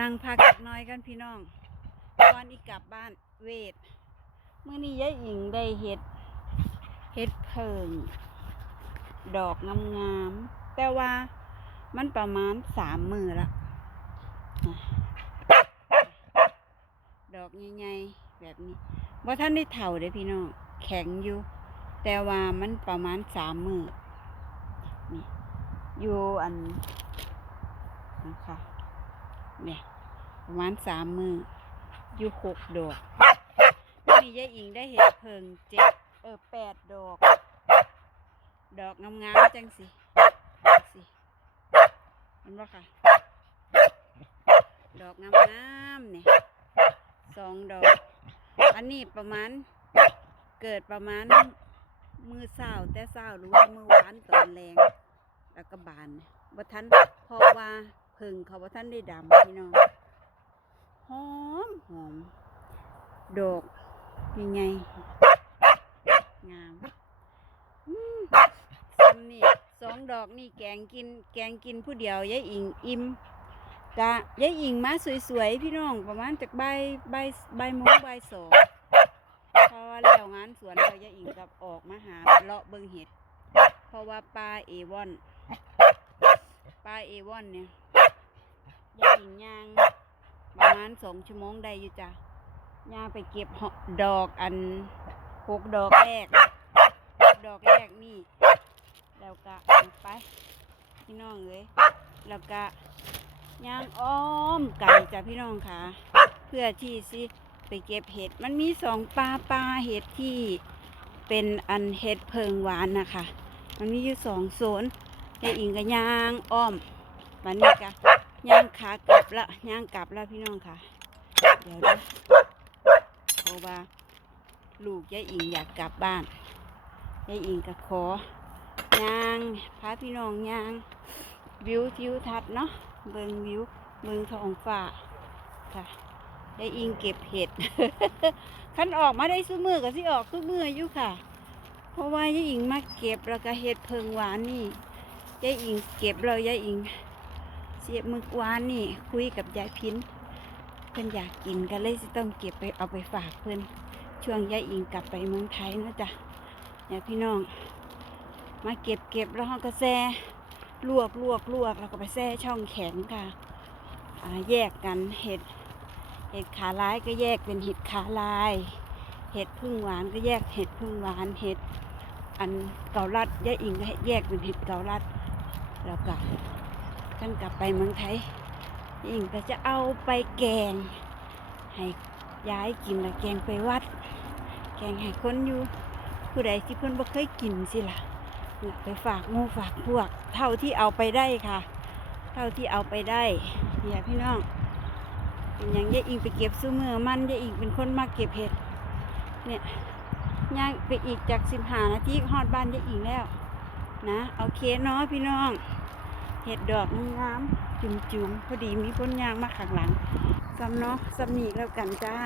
นั่งพักสักหน้อยกันพี่น้องก่อนอีกกลับบ้านเวทเมื่อนี้ยายอิงได้เห็ดเห็ดเพิง ดอกงามๆแต่ว่ามันประมาณสามมือละดอกใหญ่ๆแบบนี้ว่าท่านได้เถ่าเด้พี่น้องแข็งอยู่ แต่ว่ามันประมาณสามมือนี่อยู่อันนะคะ เนี่ยประมาณสามมืออยู่หกดอกนี่ยายอิงได้เห็ดเพิงเจ็ดเออแปดดอก ดอกงามๆจังสิสิเห็นบ่ค่ะ ดอกงามๆเนี่ยสองดอก อันนี้ประมาณเกิดประมาณมือเศร้าแต่เศร้าหรือว่ามือหวานตอนแรง แล้วก็บานบ่ทันเพราะว่า พึ่งเขาบ่าทันได้ดำพี่น้องหอมหอมดอกยังไงงามอืมซ้ำนี่สองดอกนี่แกงกิน แกงกินผู้เดียวยายอิงอิ่มกะยายอิงมาสวยๆพี่น้องประมาณจากใบใบใบมงใบสองเพราะว่าแล้วงานสวนเรายายอิงกับออกมาหาเลาะเบิงเห็ดเพราะว่าปลาเอวอนปลาเอวอนเนี่ย ยายอิงยางประมาณสองชั่วโมงได้อยู่จ้ะยาไปเก็บดอกอันหกดอกแรก ดอกแรกนี่ แล้วก็ไป พี่น้องเอ้ยแล้วก็ยางอ้อมไก่จ้ะพี่น้องค่ะ เพื่อที่สิไปเก็บเห็ด มันมีสองปลาปลาเห็ดที่เป็นอันเห็ดเพิงหวานนะคะ มันมีอยู่สองโซนยายอิงก็ย่างอ้อมวันนี้ก็ ย่างขากลับละย่างกลับล้วพี่น้องค่ะ เดี๋ยวนะเพราะว่า ลูกยายอิงอยากกลับบ้านยายอิงก็ขอย่างพาพี่น้องย่างวิวทิวทัศน์เนาะเบิงวิวเบิงทองฟ้าค่ะได้อิงเก็บเห็ดคันออกมาได้ซุ้มือกับสิออกซุ้มืออยู่ค่ะ เพราะว่ายายอิงมาเก็บแล้วก็เห็ดเพิงหวานนี่ยายอิงเก็บแล้วยายอิง สียบมึกหวานนี่ คุยกับยายพินเพิ่อนอยากกินก็เลยสิต้องเก็บไปเอาไปฝากเพิ่อนช่วงยายอิงกลับไปเมืองไทยนะจ๊ะเนี่ยพี่น้อง มาเก็บเก็บแล้วเราก็แซ่ลวกลวกลวกแล้วก็ไปแซ่ช่องแข็งค่ะแยกกันเห็ดเห็ดขาลายก็แยกเป็นเห็ดขาลาย เห็ดพึ่งหวานก็แยกเห็ดพึ่งหวานเห็ดอันเกาลัดยายอิงก็แยกเป็นเห็ดเกาลัดแล้วก็ ท่านกลับไปเมืองไทยยายอิงก็จะเอาไปแกง ให้ย้ายกินล้วแกงไปวัด แกงให้คนอยู่ ผู้ใดที่เพิ่นบ่เคยกินสิล่ะเนี่ยไปฝากหมู่ฝากพวก เท่าที่เอาไปได้ค่ะ เท่าที่เอาไปได้เนี่ยพี่น้องเป็นอย่างยายอิงไปเก็บซื้อมือมันยายอิงเป็นคนมาเก็บเห็ดเนี่ยย่างไปอีกจากสิบหานาทีฮอดบ้านยายอิงแล้วนะโอเคเนาะพี่น้อง เห็ดดอกงามจุ่มๆพอดีมีพ้นยางมาข้างหลังซ้ำเนาะซ้ำนี่แล้วกันจ้า